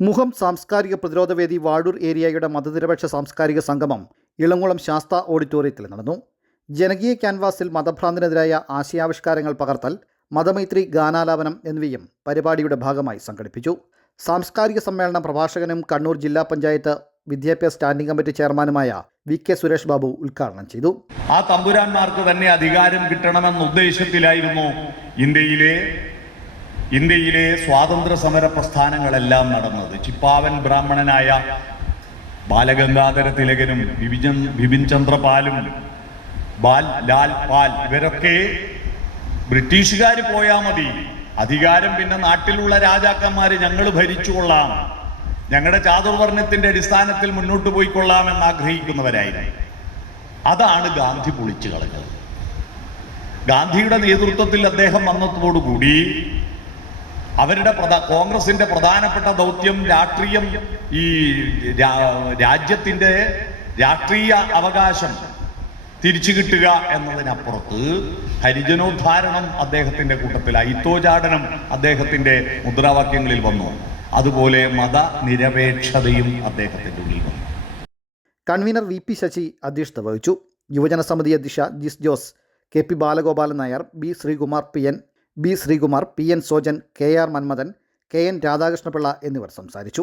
മുഖം സാംസ്കാരിക പ്രതിരോധവേദി വാഴൂർ ഏരിയയുടെ മതനിരപേക്ഷ സാംസ്കാരിക സംഗമം ഇളങ്കുളം ശാസ്ത ഓഡിറ്റോറിയത്തിൽ നടന്നു. ജനകീയ ക്യാൻവാസിൽ മതഭ്രാന്തിനെതിരായ ആശയാവിഷ്കാരങ്ങൾ പകർത്തൽ മതമൈത്രി ഗാനാലാപനം എന്നിവയും പരിപാടിയുടെ ഭാഗമായി സംഘടിപ്പിച്ചു. സാംസ്കാരിക സമ്മേളനം പ്രഭാഷകനും കണ്ണൂർ ജില്ലാ പഞ്ചായത്ത് വിദ്യാഭ്യാസ സ്റ്റാൻഡിംഗ് കമ്മിറ്റി ചെയർമാനുമായ വി കെ സുരേഷ് ബാബു ഉദ്ഘാടനം ചെയ്തു. ആ തമ്പുരാന്മാർക്ക് തന്നെ അധികാരം കിട്ടണമെന്ന ഉദ്ദേശത്തിലായിരുന്നു ഇന്ത്യയിലെ ഇന്ത്യയിലെ സ്വാതന്ത്ര്യ സമര പ്രസ്ഥാനങ്ങളെല്ലാം നടന്നത് ചിപ്പാവൻ ബ്രാഹ്മണനായ ബാലഗംഗാധര തിലകനും ബിപിൻ ബിപിൻ ചന്ദ്രപാലും ബാൽ ലാൽ പാൽ ഇവരൊക്കെ ബ്രിട്ടീഷുകാർ പോയാൽ മതി. അധികാരം പിന്നെ നാട്ടിലുള്ള രാജാക്കന്മാർ ഞങ്ങൾ ഭരിച്ചുകൊള്ളാം ഞങ്ങളുടെ ചാതുർവർണത്തിന്റെ അടിസ്ഥാനത്തിൽ മുന്നോട്ട് പോയിക്കൊള്ളാം എന്ന് ആഗ്രഹിക്കുന്നവരായിരുന്നു. അതാണ് ഗാന്ധി പൊളിച്ചു കളഞ്ഞത്. ഗാന്ധിയുടെ നേതൃത്വത്തിൽ അദ്ദേഹം വന്നതോടുകൂടി അവരുടെ പ്രധാ കോൺഗ്രസിന്റെ പ്രധാനപ്പെട്ട ദൗത്യം രാഷ്ട്രീയം ഈ രാജ്യത്തിന്റെ രാഷ്ട്രീയ അവകാശം തിരിച്ചു കിട്ടുക എന്നതിനപ്പുറത്ത് ഹരിജനോദ്ധാരണം അദ്ദേഹത്തിന്റെ കൂട്ടത്തിൽ ഐത്തോചാടനം അദ്ദേഹത്തിന്റെ മുദ്രാവാക്യങ്ങളിൽ വന്നു. അതുപോലെ മതനിരപേക്ഷതയും അദ്ദേഹത്തിന്റെ ഉള്ളിൽ വന്നു. കൺവീനർ വി പി ശശി അധ്യക്ഷത വഹിച്ചു. യുവജന സമിതി അധ്യക്ഷ Jis Jose K P Balagopalan Nair B Sreekumar P N B Sreekumar P N Sojan K R Manmadhan K N Radhakrishnapillai എന്നിവർ സംസാരിച്ചു.